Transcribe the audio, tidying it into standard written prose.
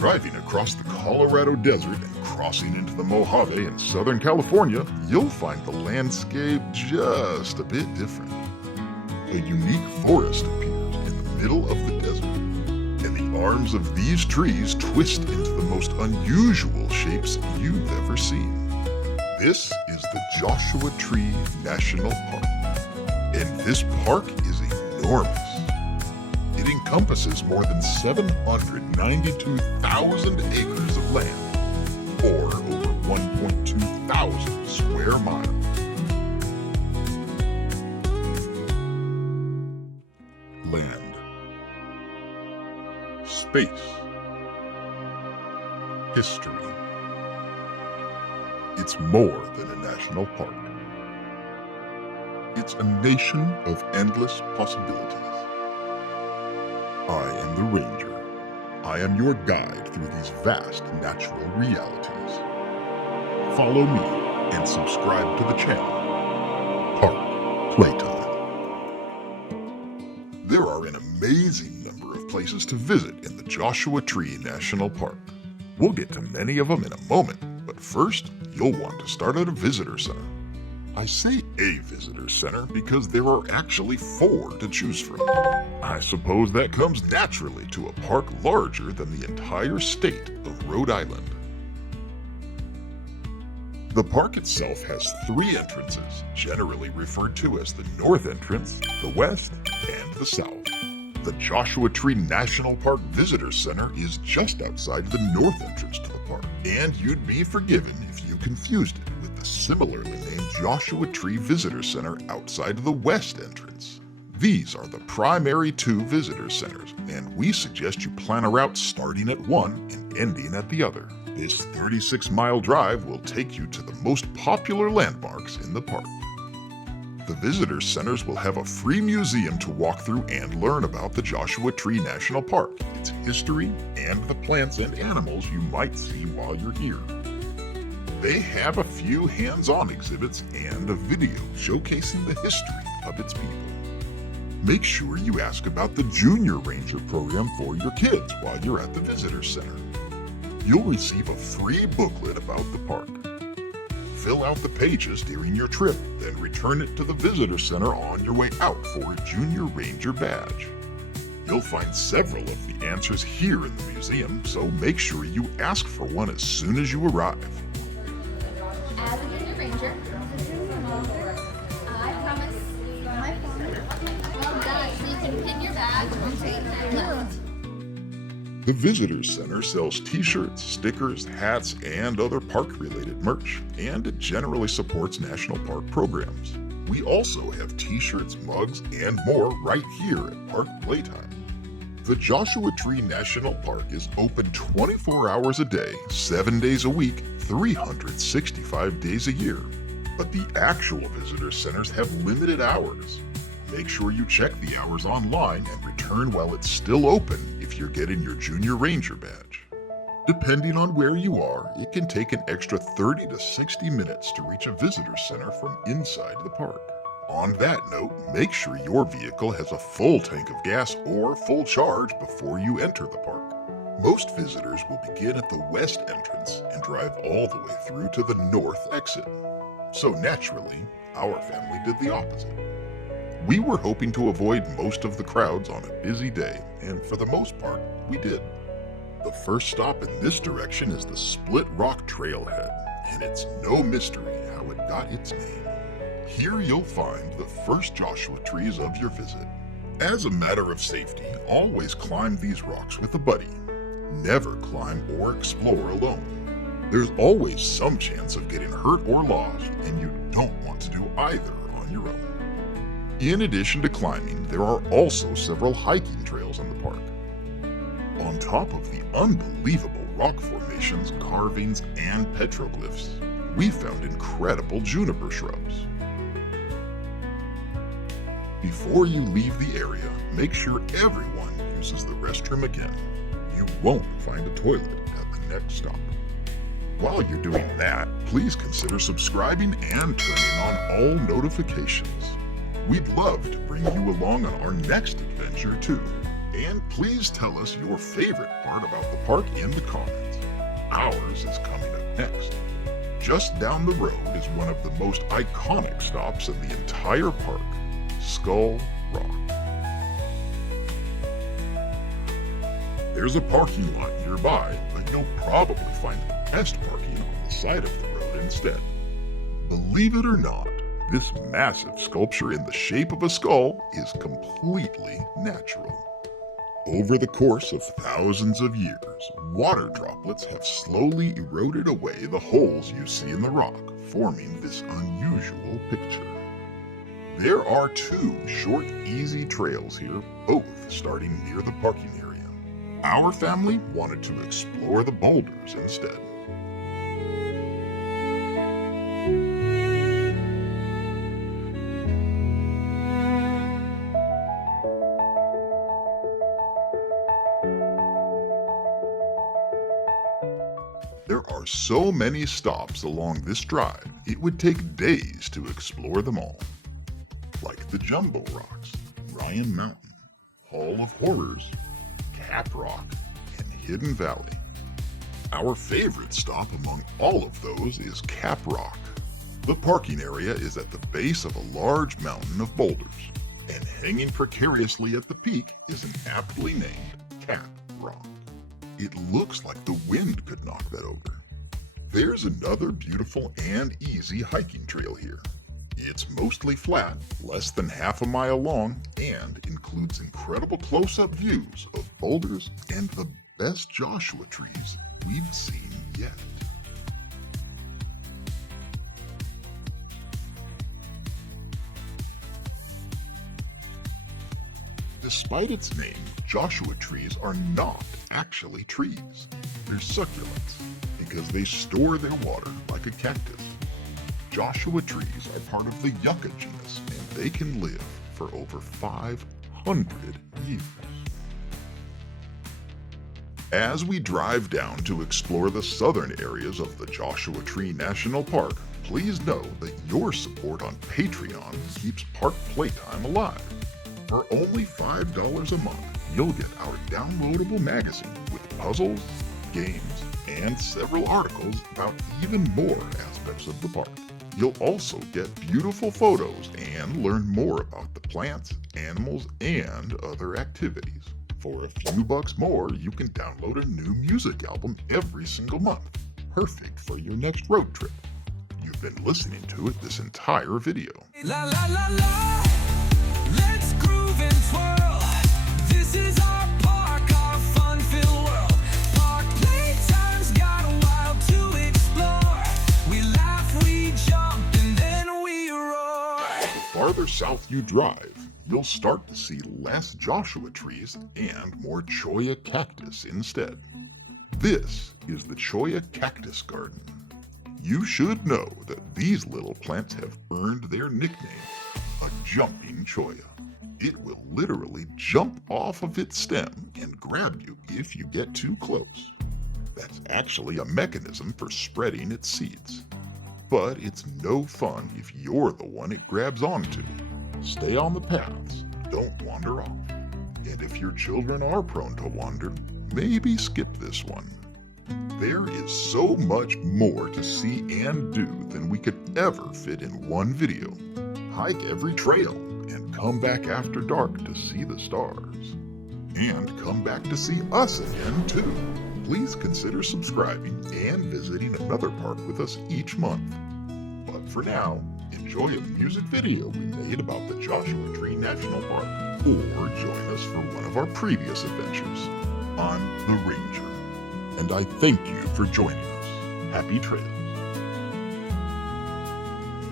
Driving across the Colorado desert and crossing into the Mojave in Southern California, you'll find the landscape just a bit different. A unique forest appears in the middle of the desert, and the arms of these trees twist into the most unusual shapes you've ever seen. This is the Joshua Tree National Park, and this park is enormous. It encompasses more than 792,000 acres of land, or over 1.2 thousand square miles. Land. Space. History. It's more than a national park. It's a nation of endless possibilities. I am the Ranger. I am your guide through these vast natural realities. Follow me and subscribe to the channel, Park Playtime. There are an amazing number of places to visit in the Joshua Tree National Park. We'll get to many of them in a moment, but first, you'll want to start at a visitor center. I say a visitor center because there are actually 4 to choose from. I suppose that comes naturally to a park larger than the entire state of Rhode Island. The park itself has 3 entrances, generally referred to as the North Entrance, the West, and the South. The Joshua Tree National Park Visitor Center is just outside the North Entrance to the park, and you'd be forgiven if you confused it with the similarly named Joshua Tree Visitor Center outside the West Entrance. These are the primary 2 visitor centers, and we suggest you plan a route starting at one and ending at the other. This 36-mile drive will take you to the most popular landmarks in the park. The visitor centers will have a free museum to walk through and learn about the Joshua Tree National Park, its history, and the plants and animals you might see while you're here. They have a few hands-on exhibits and a video showcasing the history of its people. Make sure you ask about the Junior Ranger program for your kids while you're at the visitor center. You'll receive a free booklet about the park. Fill out the pages during your trip, then return it to the visitor center on your way out for a Junior Ranger badge. You'll find several of the answers here in the museum, so make sure you ask for one as soon as you arrive. As a Junior Ranger, I promise. Well done. So you can pin your badge and take that left. The Visitor Center sells t-shirts, stickers, hats, and other park-related merch, and it generally supports national park programs. We also have t-shirts, mugs, and more right here at Park Playtime. The Joshua Tree National Park is open 24 hours a day, 7 days a week, 365 days a year. But the actual visitor centers have limited hours. Make sure you check the hours online and return while it's still open if you're getting your Junior Ranger badge. Depending on where you are, it can take an extra 30 to 60 minutes to reach a visitor center from inside the park. On that note, make sure your vehicle has a full tank of gas or full charge before you enter the park. Most visitors will begin at the West Entrance and drive all the way through to the North Exit. So naturally, our family did the opposite. We were hoping to avoid most of the crowds on a busy day, and for the most part, we did. The first stop in this direction is the Split Rock Trailhead, and it's no mystery how it got its name. Here you'll find the first Joshua trees of your visit. As a matter of safety, always climb these rocks with a buddy. Never climb or explore alone. There's always some chance of getting hurt or lost, and you don't want to do either on your own. In addition to climbing, there are also several hiking trails in the park. On top of the unbelievable rock formations, carvings, and petroglyphs, we found incredible juniper shrubs. Before you leave the area, make sure everyone uses the restroom again. You won't find a toilet at the next stop. While you're doing that, please consider subscribing and turning on all notifications. We'd love to bring you along on our next adventure too. And please tell us your favorite part about the park in the comments. Ours is coming up next. Just down the road is one of the most iconic stops in the entire park, Skull Rock. There's a parking lot nearby, but you'll probably find the best parking on the side of the road instead. Believe it or not, this massive sculpture in the shape of a skull is completely natural. Over the course of thousands of years, water droplets have slowly eroded away the holes you see in the rock, forming this unusual picture. There are 2 short, easy trails here, both starting near the parking area. Our family wanted to explore the boulders instead. There are so many stops along this drive, it would take days to explore them all. Like the Jumbo Rocks, Ryan Mountain, Hall of Horrors, Cap Rock, and Hidden Valley. Our favorite stop among all of those is Cap Rock. The parking area is at the base of a large mountain of boulders, and hanging precariously at the peak is an aptly named Cap Rock. It looks like the wind could knock that over. There's another beautiful and easy hiking trail here. It's mostly flat, less than half a mile long, and includes incredible close-up views of boulders and the best Joshua trees we've seen yet. Despite its name, Joshua trees are not actually trees. They're succulents because they store their water like a cactus. Joshua trees are part of the yucca genus, and they can live for over 500 years. As we drive down to explore the southern areas of the Joshua Tree National Park, please know that your support on Patreon keeps Park Playtime alive. For only $5 a month, you'll get our downloadable magazine with puzzles, games, and several articles about even more aspects of the park. You'll also get beautiful photos and learn more about the plants, animals, and other activities. For a few bucks more, you can download a new music album every single month, perfect for your next road trip. You've been listening to it this entire video. La la la la, let's groove and twirl. This is our park, our fun-filled world. Park Playtime's got a while to explore. We laugh, we jump, and then we roar. The farther south you drive, you'll start to see less Joshua trees and more cholla cactus instead. This is the cholla cactus garden. You should know that these little plants have earned their nickname, a jumping cholla. It will literally jump off of its stem and grab you if you get too close. That's actually a mechanism for spreading its seeds. But it's no fun if you're the one it grabs onto. Stay on the paths, don't wander off. And if your children are prone to wander, maybe skip this one. There is so much more to see and do than we could ever fit in one video. Hike every trail and come back after dark to see the stars. And come back to see us again too. Please consider subscribing and visiting another park with us each month. But for now, enjoy a music video we made about the Joshua Tree National Park, or join us for one of our previous adventures on The Ranger. And I thank you for joining us. Happy trails.